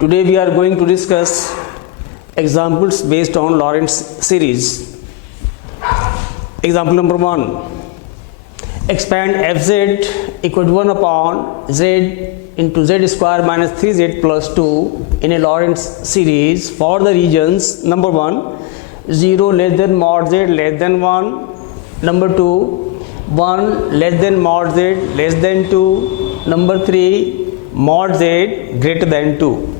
Today we are going to discuss examples based on Lorentz series. Example number 1. Expand fz equal to 1 upon z into z square minus 3z plus 2 in a Lorentz series for the regions number 1 0 less than mod z less than 1, number 2 1 less than mod z less than 2, number 3 mod z greater than 2.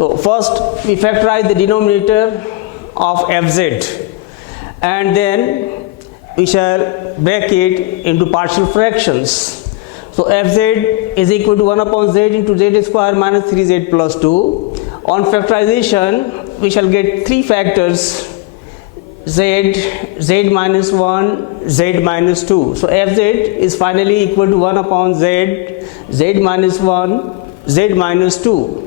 So first we factorize the denominator of fz and then we shall break it into partial fractions. So fz is equal to 1 upon z into z square minus 3z plus 2. On factorization we shall get 3 factors z, z minus 1, z minus 2. So fz is finally equal to 1 upon z, z minus 1, z minus 2.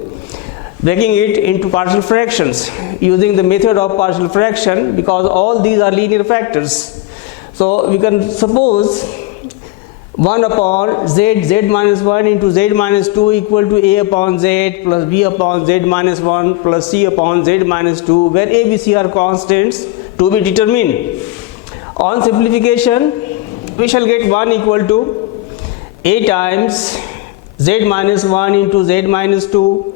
Breaking it into partial fractions using the method of partial fraction because all these are linear factors. So we can suppose 1 upon z, z minus 1 into z minus 2 equal to a upon z plus b upon z minus 1 plus c upon z minus 2, where a, b, c are constants to be determined. On simplification we shall get 1 equal to a times z minus 1 into z minus 2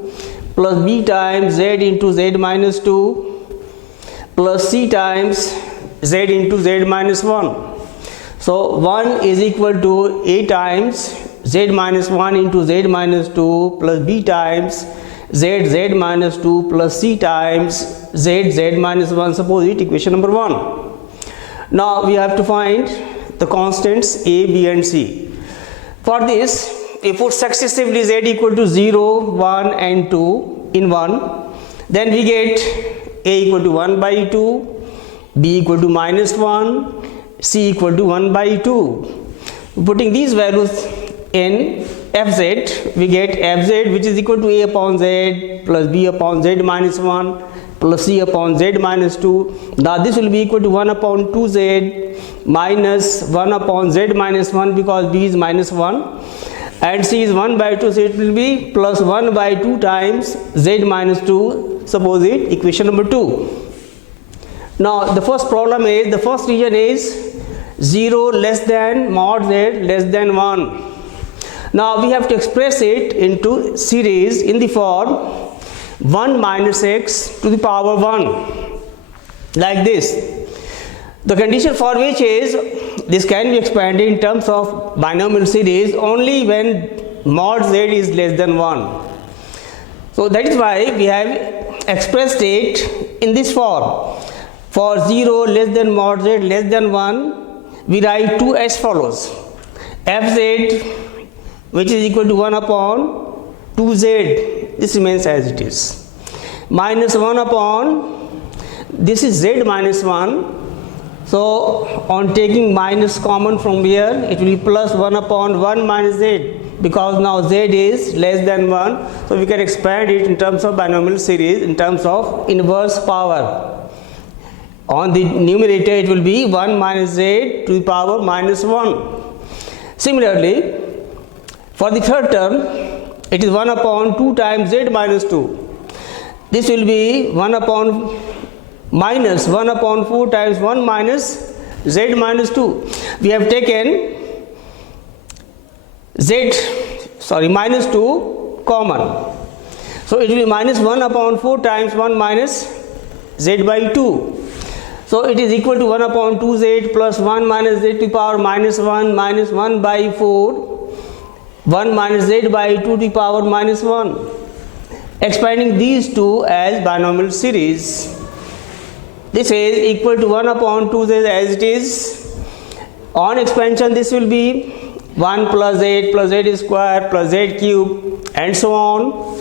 plus b times z into z minus 2 plus c times z into z minus 1. So 1 is equal to a times z minus 1 into z minus 2 plus b times z, z minus 2 plus c times z, z minus 1. Suppose it equation number 1. Now we have to find the constants a, b and c. For this we put successively z equal to 0, 1 and 2 in 1. Then we get a equal to 1 by 2, b equal to minus 1, c equal to 1 by 2. Putting these values in fz, we get fz which is equal to a upon z plus b upon z minus 1 plus c upon z minus 2. Now this will be equal to 1 upon 2z minus 1 upon z minus 1 because b is minus 1 and c is 1 by 2, so it will be plus 1 by 2 times z minus 2. Suppose it equation number 2. Now the first problem is, the first region is 0 less than mod z less than 1. Now we have to express it into series in the form 1 minus x to the power 1 like this. The condition for which is this can be expanded in terms of binomial series only when mod z is less than 1. So that is why we have expressed it in this form. For 0 less than mod z less than 1, we write 2 as follows. fz which is equal to 1 upon 2z, this remains as it is, minus 1 upon, this is z minus 1. So on taking minus common from here, it will be plus 1 upon 1 minus z because now z is less than 1. So we can expand it in terms of binomial series in terms of inverse power. On the numerator it will be 1 minus z to the power minus 1. Similarly, for the third term, it is 1 upon 2 times z minus 2. This will be 1 upon minus 1 upon 4 times 1 minus z minus 2. We have taken minus 2 common. So it will be minus 1 upon 4 times 1 minus z by 2. So it is equal to 1 upon 2z plus 1 minus z to the power minus 1 minus 1 by 4, 1 minus z by 2 to the power minus 1. Expanding these two as binomial series. This is equal to 1 upon 2z as it is. On expansion this will be 1 plus z square plus z cube and so on.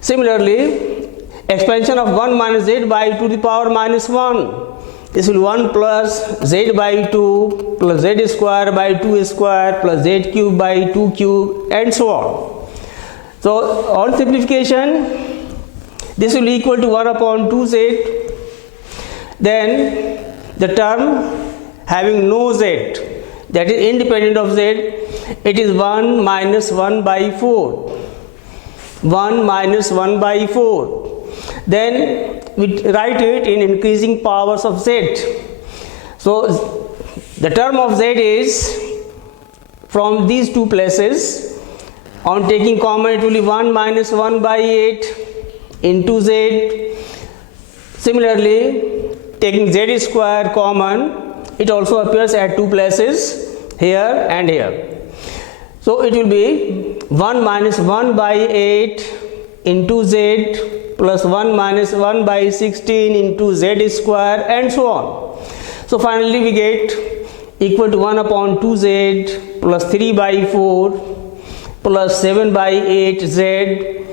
Similarly, expansion of 1 minus z by 2 to the power minus 1. This will 1 plus z by 2 plus z square by 2 square plus z cube by 2 cube and so on. So on simplification, this will equal to 1 upon 2z. Then the term having no z, that is independent of z, it is 1 minus 1 by 4. 1 minus 1 by 4. Then we write it in increasing powers of z. So the term of z is from these two places. On taking common, it will be 1 minus 1 by 8 into z. Similarly, taking z square common, it also appears at two places, here and here. So it will be 1 minus 1 by 8 into z plus 1 minus 1 by 16 into z square, and so on. So finally we get equal to 1 upon 2z plus 3 by 4 plus 7 by 8z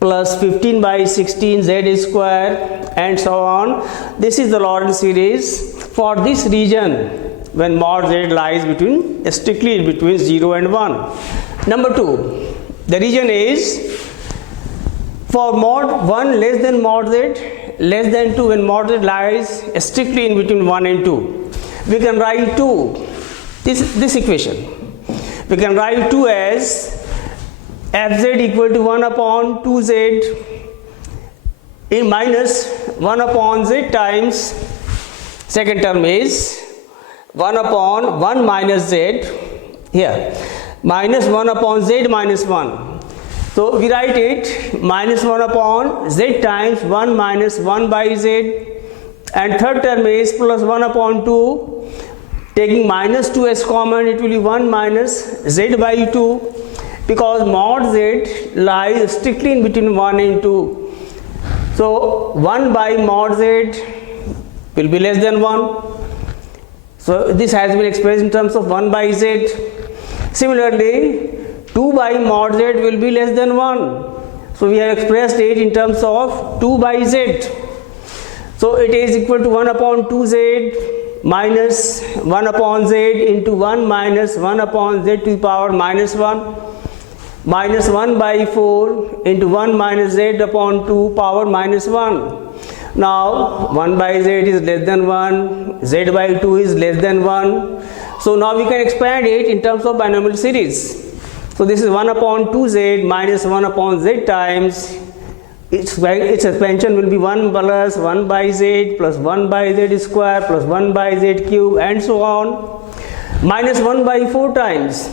plus 15 by 16 z square, and so on. This is the Lorentz series for this region when mod z lies strictly between 0 and 1. Number 2, the region is for mod 1 less than mod z less than 2, when mod z lies strictly in between 1 and 2. We can write 2, this equation. We can write 2 as fz equal to 1 upon 2z in minus 1 upon z times, second term is 1 upon 1 minus z, here minus 1 upon z minus 1. So we write it minus 1 upon z times 1 minus 1 by z, and third term is plus 1 upon 2. Taking minus 2 as common, it will be 1 minus z by 2, because mod z lies strictly in between 1 and 2. So 1 by mod z will be less than 1. So this has been expressed in terms of 1 by z. Similarly, 2 by mod z will be less than 1. So we have expressed it in terms of 2 by z. So it is equal to 1 upon 2z minus 1 upon z into 1 minus 1 upon z to the power minus 1, minus 1 by 4 into 1 minus z upon 2 power minus 1. Now 1 by z is less than 1, z by 2 is less than 1. So now we can expand it in terms of binomial series. So this is 1 upon 2z minus 1 upon z times, its expansion will be 1 plus 1 by z plus 1 by z square plus 1 by z cube, and so on, minus 1 by 4 times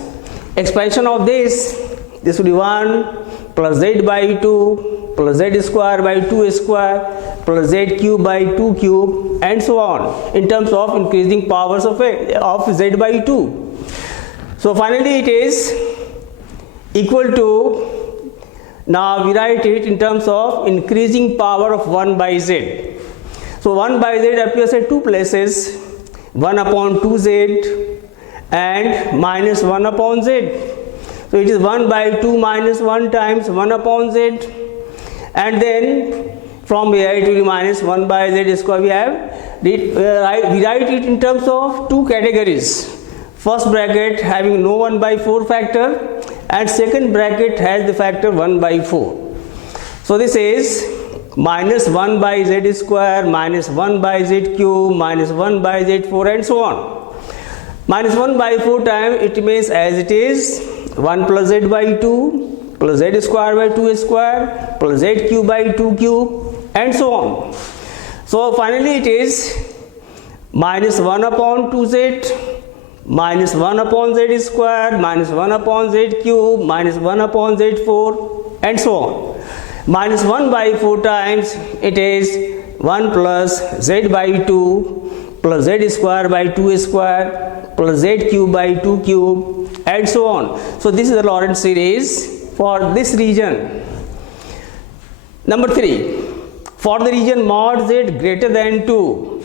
expansion of this will be 1 plus z by 2 plus z square by 2 square plus z cube by 2 cube, and so on, in terms of increasing powers of z by 2. So finally it is equal to, now we write it in terms of increasing power of 1 by z. So 1 by z appears at two places, 1 upon 2z and minus 1 upon z. So it is 1 by 2 minus 1 times 1 upon z, and then from here it will be minus 1 by z square. We write it in terms of two categories. First bracket having no 1 by 4 factor, and second bracket has the factor 1 by 4. So this is minus 1 by z square minus 1 by z cube minus 1 by z4, and so on. Minus 1 by 4 times it remains as it is, 1 plus z by 2 plus z square by 2 square plus z cube by 2 cube, and so on. So finally it is minus 1 upon 2z minus 1 upon z square minus 1 upon z cube minus 1 upon z4, and so on. Minus 1 by 4 times it is 1 plus z by 2 plus z square by 2 square plus z cube by 2 cube, and so on. So this is the Lorentz series for this region. Number 3, for the region mod z greater than 2.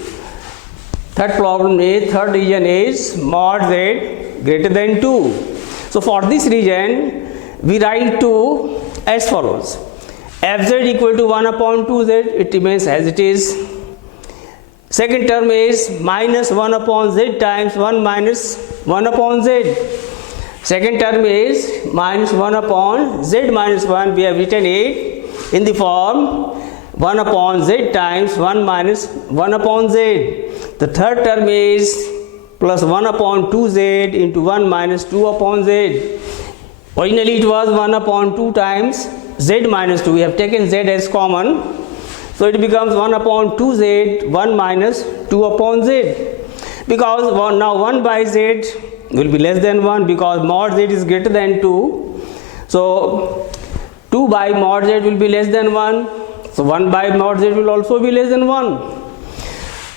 Third problem is, third region is mod z greater than 2. So for this region we write 2 as follows: fz equal to 1 upon 2z, it remains as it is. Second term is minus 1 upon z times 1 minus 1 upon z. Second term is minus 1 upon z minus 1. We have written it in the form 1 upon z times 1 minus 1 upon z. The third term is plus 1 upon 2z into 1 minus 2 upon z. Originally it was 1 upon 2 times z minus 2. We have taken z as common. So it becomes 1 upon 2z, 1 minus 2 upon z. Because now 1 by z will be less than 1 because mod z is greater than 2. So 2 by mod z will be less than 1. So 1 by mod z will also be less than 1.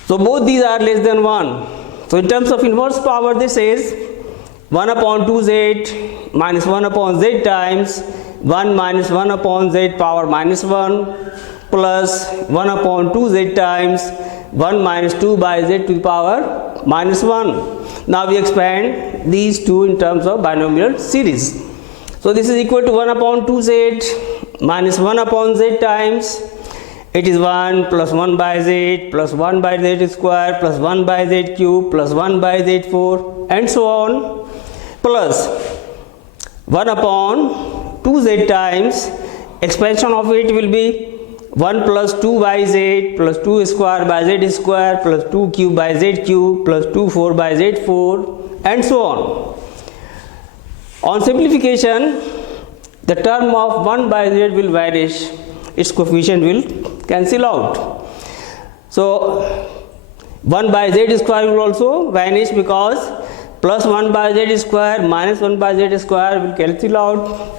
So both these are less than 1. So in terms of inverse power, this is 1 upon 2z minus 1 upon z times 1 minus 1 upon z power minus 1 plus 1 upon 2z times 1 minus 2 by z to the power minus 1. Now we expand these two in terms of binomial series. So this is equal to 1 upon 2z minus 1 upon z times, it is 1 plus 1 by z plus 1 by z square plus 1 by z cube plus 1 by z4 and so on, plus 1 upon 2z times, expansion of it will be 1 plus 2 by z plus 2 square by z square plus 2 cube by z cube plus 2 4 by z4 and so on. On simplification, the term of 1 by z will vanish, its coefficient will cancel out. So 1 by z square will also vanish because plus 1 by z square minus 1 by z square will cancel out.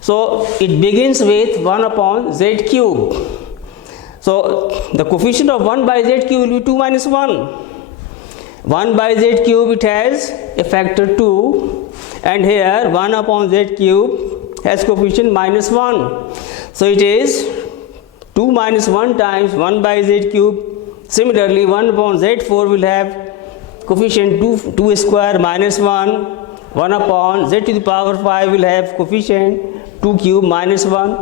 So it begins with 1 upon z cube. So the coefficient of 1 by z cube will be 2 minus 1. 1 by z cube, it has a factor 2, and here 1 upon z cube has coefficient minus 1. So it is 2 minus 1 times 1 by z cube. Similarly, 1 upon z4 will have coefficient 2 square minus 1. 1 upon z to the power 5 will have coefficient 2 cube minus 1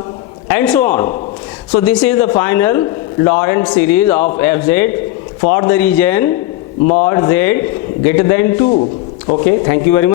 and so on. So this is the final Laurent series of fz for the region mod z greater than 2. Okay, thank you very much.